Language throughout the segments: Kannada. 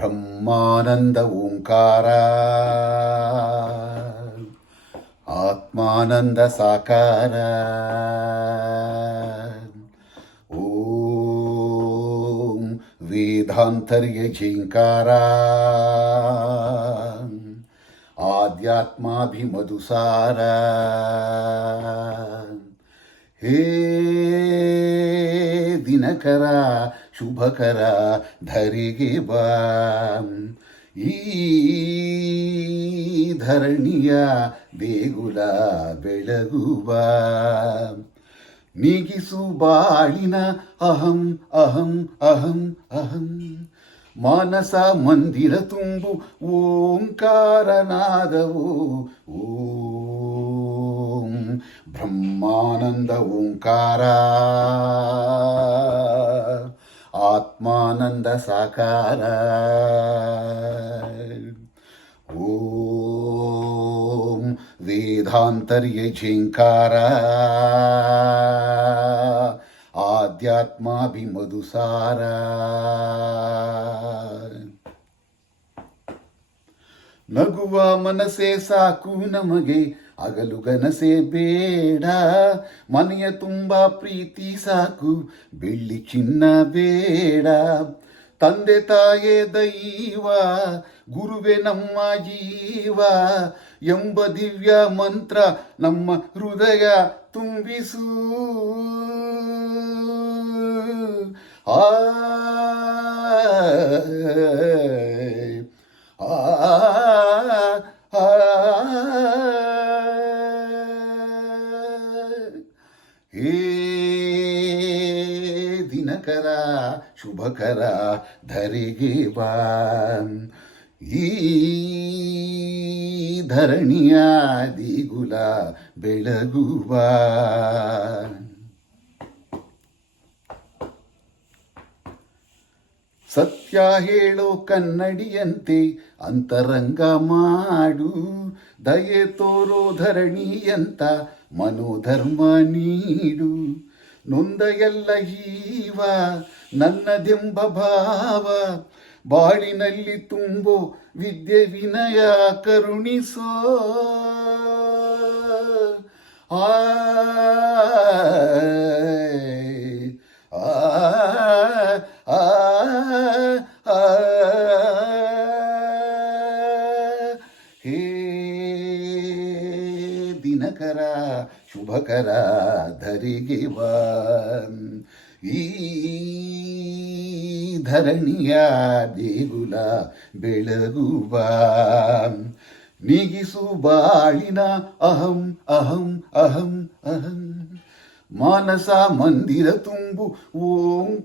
ಬ್ರಹ್ಮಾನಂದ ಓಂಕಾರ ಆತ್ಮಾನಂದ ಸಾಕಾರ ಓಂ ವೇದಾಂತರ್ಯ ಝೇಂಕಾರ ಆಧ್ಯಾತ್ಮಾಭಿಮಧುಸಾರ ಹೇ ದಿನಕರ ಶುಭಕರ ಧರಿಗೆ ಬಾ ಈ ಧರಣಿಯ ದೇಗುಲ ಬೆಳಗುವ ನೀಗಿಸು ಬಾಳಿನ ಅಹಂ ಅಹಂ ಅಹಂ ಅಹಂ ಮಾನಸ ಮಂದಿರ ತುಂಬು ಓಂಕಾರನಾದವು ಓಂ ಬ್ರಹ್ಮಾನಂದ ಓಂಕಾರ ಆತ್ಮಾನಂದ ಸಾಕಾರ ಓಂ ವೇದಾಂತರ್ಯ ಝೇಂಕಾರ ಆಧ್ಯಾತ್ಮಾಭಿಮಧುಸಾರ ನಗುವ ಮನಸ್ಸೇ ಸಾಕು ನಮಗೆ ಅಗಲು ಗನಸೆ ಬೇಡ ಮನೆಯ ತುಂಬ ಪ್ರೀತಿ ಸಾಕು ಬೆಳ್ಳಿ ಚಿನ್ನ ಬೇಡ ತಂದೆ ತಾಯೇ ದೈವ ಗುರುವೆ ನಮ್ಮ ಜೀವ ಎಂಬ ದಿವ್ಯ ಮಂತ್ರ ನಮ್ಮ ಹೃದಯ ತುಂಬಿಸು ಆ ಹೇ ದಿನಕರ ಶುಭಕರ ಧರೆಗೆ ಬಾ ಈ ಧರಣಿಯ ದೇಗುಲ ಬೆಳಗುವ ಸತ್ಯ ಹೇಳೋ ಕನ್ನಡಿಯಂತೆ ಅಂತರಂಗ ಮಾಡು ದಯೆ ತೋರೋ ಧರಣಿಯಂತ ಮನೋಧರ್ಮ ನೀಡು ನೊಂದ ಎಲ್ಲ ಜೀವ ನನ್ನದೆಂಬ ಭಾವ ಬಾಳಿನಲ್ಲಿ ತುಂಬೋ ವಿದ್ಯೆ ವಿನಯ ಕರುಣಿಸೋ ಆ ಹೇ ದಿನಕರ ಶುಭಕರ ಧರೆಗೆ ಬಾ ಈ ಧರಣಿಯ ದೇಗುಲ ಬೆಳಗುವ ನೀಗಿಸು ಬಾಳಿನ ಅಹಂ ಅಹಂ ಅಹಂ ಅಹಂ ಮಾನಸ ಮಂದಿರ ತುಂಬು ಓಂಕಾರನಾದವು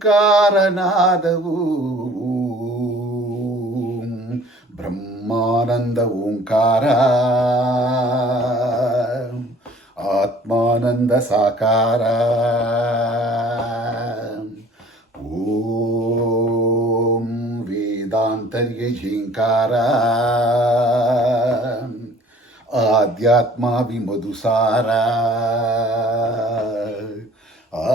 ಬ್ರಹ್ಮಾನಂದ ಓಂಕಾರ ಆತ್ಮಾನಂದ ಸಾಕಾರ ಓಂ ವೇದಾಂತರ್ಯ ಝೇಂಕಾರ ಆಧ್ಯಾತ್ಮಾಭಿಮಧುಸಾರ ಆ